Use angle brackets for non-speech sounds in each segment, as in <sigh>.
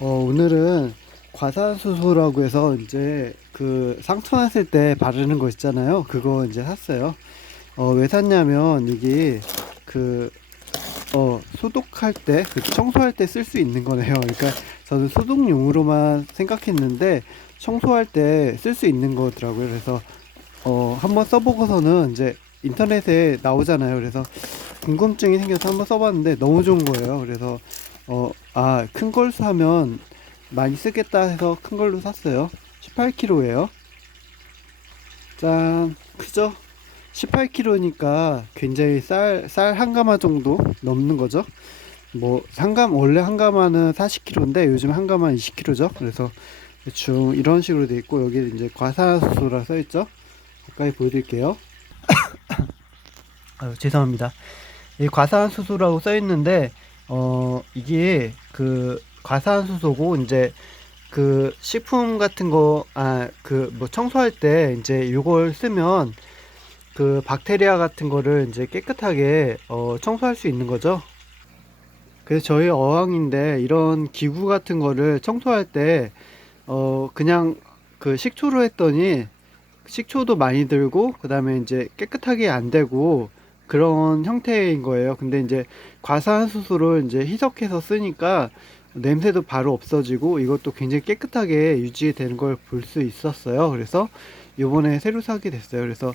어, 오늘은 과산수소라고 해서 이제 그 상처 났을 때 바르는 거 있잖아요. 그거 이제 샀어요. 어, 왜 샀냐면 이게 그, 어, 소독할 때, 그 청소할 때 쓸 수 있는 거네요. 그러니까 저는 소독용으로만 생각했는데 청소할 때 쓸 수 있는 거더라고요. 그래서 어, 한번 써보고서는 이제 인터넷에 나오잖아요. 그래서 궁금증이 생겨서 한번 써봤는데 너무 좋은 거예요. 그래서 어, 아, 큰 걸 사면 많이 쓰겠다 해서 큰 걸로 샀어요. 18kg예요. 짠, 크죠? 18kg니까 굉장히 쌀, 쌀 한 가마 정도 넘는 거죠. 뭐, 한 감, 원래 한 가마는 40kg인데 요즘 한 가마 20kg죠. 그래서 대충 이런 식으로 돼 있고, 여기 이제 과산수소라 써 있죠. 가까이 보여드릴게요. <coughs> 아유, 죄송합니다. 이 과산수소라고 써 있는데, 어, 이게 그 과산수소고, 이제 그 식품 같은 거, 아, 그 뭐 청소할 때 이제 요걸 쓰면 그 박테리아 같은 거를 이제 깨끗하게 어, 청소할 수 있는 거죠. 그래서 저희 어항인데 이런 기구 같은 거를 청소할 때 어, 그냥 그 식초로 했더니 식초도 많이 들고 그다음에 이제 깨끗하게 안 되고 그런 형태인 거예요. 근데 이제 과산수소를 이제 희석해서 쓰니까 냄새도 바로 없어지고 이것도 굉장히 깨끗하게 유지되는 걸 볼 수 있었어요. 그래서 요번에 새로 사게 됐어요. 그래서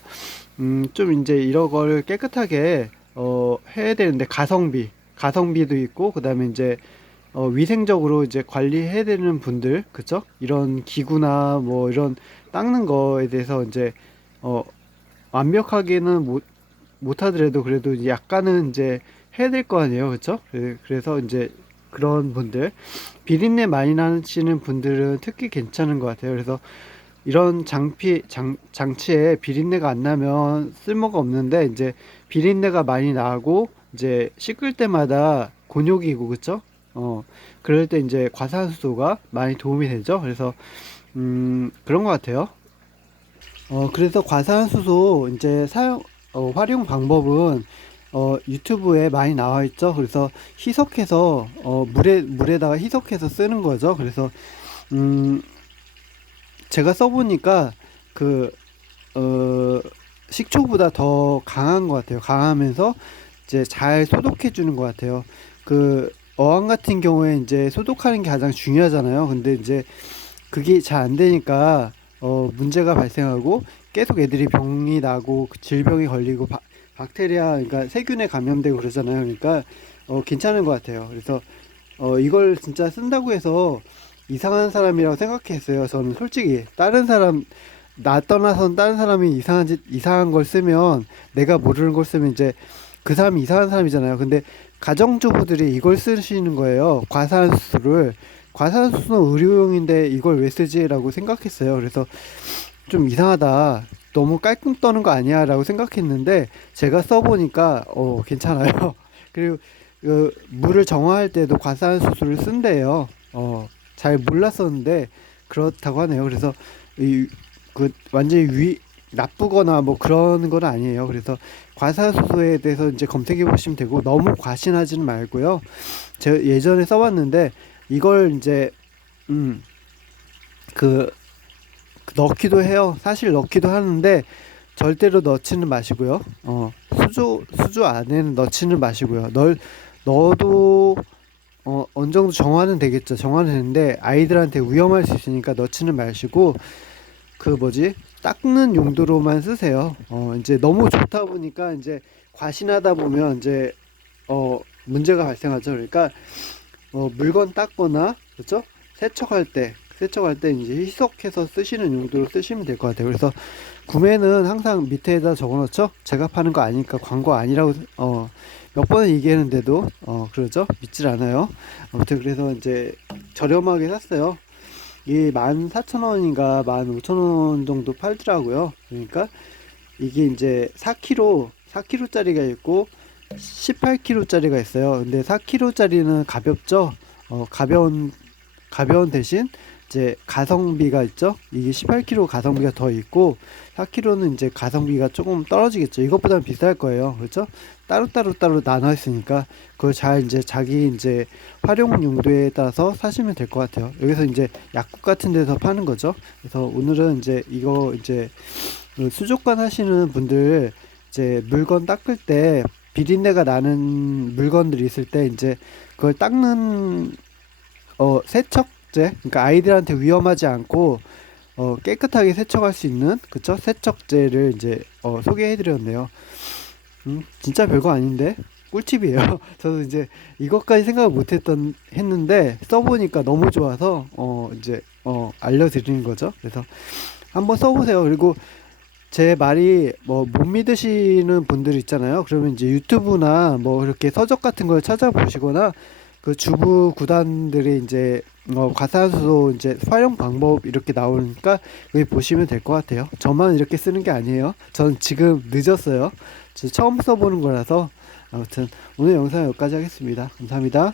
음, 좀 이제 이런 걸 깨끗하게 어, 해야 되는데 가성비, 가성비도 있고 그다음에 이제 어, 위생적으로 이제 관리해야 되는 분들, 그쵸? 이런 기구나 뭐 이런 닦는 거에 대해서 이제 어, 완벽하게는 못 못하더라도 그래도 약간은 이제 해야 될 거 아니에요? 그래- 그래서 이제 그런 분들 비린내 많이 나시는 분들은 특히 괜찮은 것 같아요. 그래서 이런 장피 장, 장치에 비린내가 안 나면 쓸모가 없는데 이제 비린내가 많이 나고 이제 씻을 때마다 곤욕이고 그쵸? 어 그럴 때 이제 과산수소가 많이 도움이 되죠. 그래서 음 그런 것 같아요. 어 그래서 과산수소 이제 사용 어, 활용 방법은 어, 유튜브에 많이 나와 있죠. 그래서 희석해서 어, 물에 물에다가 희석해서 쓰는 거죠. 그래서 음, 제가 써보니까 그 어, 식초보다 더 강한 것 같아요. 강하면서 이제 잘 소독해 주는 것 같아요. 그 어항 같은 경우에 이제 소독하는 게 가장 중요하잖아요. 근데 이제 그게 잘 안 되니까 어, 문제가 발생하고 계속 애들이 병이 나고 그 질병이 걸리고 바, 박테리아 그러니까 세균에 감염되고 그러잖아요. 그러니까 어, 괜찮은 것 같아요. 그래서 어, 이걸 진짜 쓴다고 해서 이상한 사람이라고 생각했어요. 저는 솔직히 다른 사람 나 떠나선 다른 사람이 이상한 짓 이상한 걸 쓰면 내가 모르는 걸 쓰면 이제 그 사람이 이상한 사람이잖아요. 근데 가정주부들이 이걸 쓰시는 거예요. 과산수소를 과산수소는 의료용인데 이걸 왜 쓰지라고 생각했어요. 그래서 좀 이상하다. 너무 깔끔 떠는 거 아니야 라고 생각했는데 제가 써보니까 어 괜찮아요. <laughs> 그리고 그 물을 정화할 때도 과산수소를 쓴대요. 어 잘 몰랐었는데 그렇다고 하네요. 그래서 이 그 완전히 위 나쁘거나 뭐 그런 건 아니에요. 그래서 과산수소에 대해서 이제 검색해 보시면 되고 너무 과신하지는 말고요. 제가 예전에 써봤는데 이걸 이제 음 그 넣기도 해요. 사실 넣기도 하는데 절대로 넣지는 마시고요. 어, 수조 수조 안에는 넣지는 마시고요. 널 넣어도 어, 어느 정도 정화는 되겠죠. 정화는 되는데 아이들한테 위험할 수 있으니까 넣지는 마시고 그 뭐지 닦는 용도로만 쓰세요. 어, 이제 너무 좋다 보니까 이제 과신하다 보면 이제 어, 문제가 발생하죠. 그러니까 어, 물건 닦거나 그렇죠? 세척할 때 세척할 때 이제 희석해서 쓰시는 용도로 쓰시면 될 것 같아요. 그래서 구매는 항상 밑에다 적어놓죠. 제가 파는 거 아니니까 광고 아니라고 어, 몇 번을 얘기했는데도 어, 그러죠. 믿질 않아요. 아무튼 그래서 이제 저렴하게 샀어요. 이게 14,000원인가 15,000원 정도 팔더라고요. 그러니까 이게 이제 4kg, 4kg짜리가 있고 18kg짜리가 있어요. 근데 4kg짜리는 가볍죠. 어, 가벼운 가벼운 대신 이제 가성비가 있죠. 이게 18kg 가성비가 더 있고 4kg는 이제 가성비가 조금 떨어지겠죠. 이것보다는 비쌀 거예요. 그렇죠? 따로따로 따로 나눠 있으니까 그걸 잘 이제 자기 이제 활용 용도에 따라서 사시면 될 것 같아요. 여기서 이제 약국 같은 데서 파는 거죠. 그래서 오늘은 이제 이거 이제 그 수족관 하시는 분들 이제 물건 닦을 때 비린내가 나는 물건들이 있을 때 이제 그걸 닦는 어 세척 제 그러니까 아이들한테 위험하지 않고 어 깨끗하게 세척할 수 있는 그쵸 세척제를 이제 어 소개해 드렸네요. 음 진짜 별거 아닌데 꿀팁이에요. <laughs> 저도 이제 이것까지 생각을 못했던 했는데 써보니까 너무 좋아서 어 이제 어 알려드리는 거죠. 그래서 한번 써보세요. 그리고 제 말이 뭐 못 믿으시는 분들 있잖아요. 그러면 이제 유튜브나 뭐 이렇게 서적 같은 걸 찾아보시거나 그 주부 구단들이 이제 어 과산수소 이제 활용 방법 이렇게 나오니까 여기 보시면 될 것 같아요. 저만 이렇게 쓰는 게 아니에요. 전 지금 늦었어요. 저 처음 써보는 거라서 아무튼 오늘 영상 여기까지 하겠습니다. 감사합니다.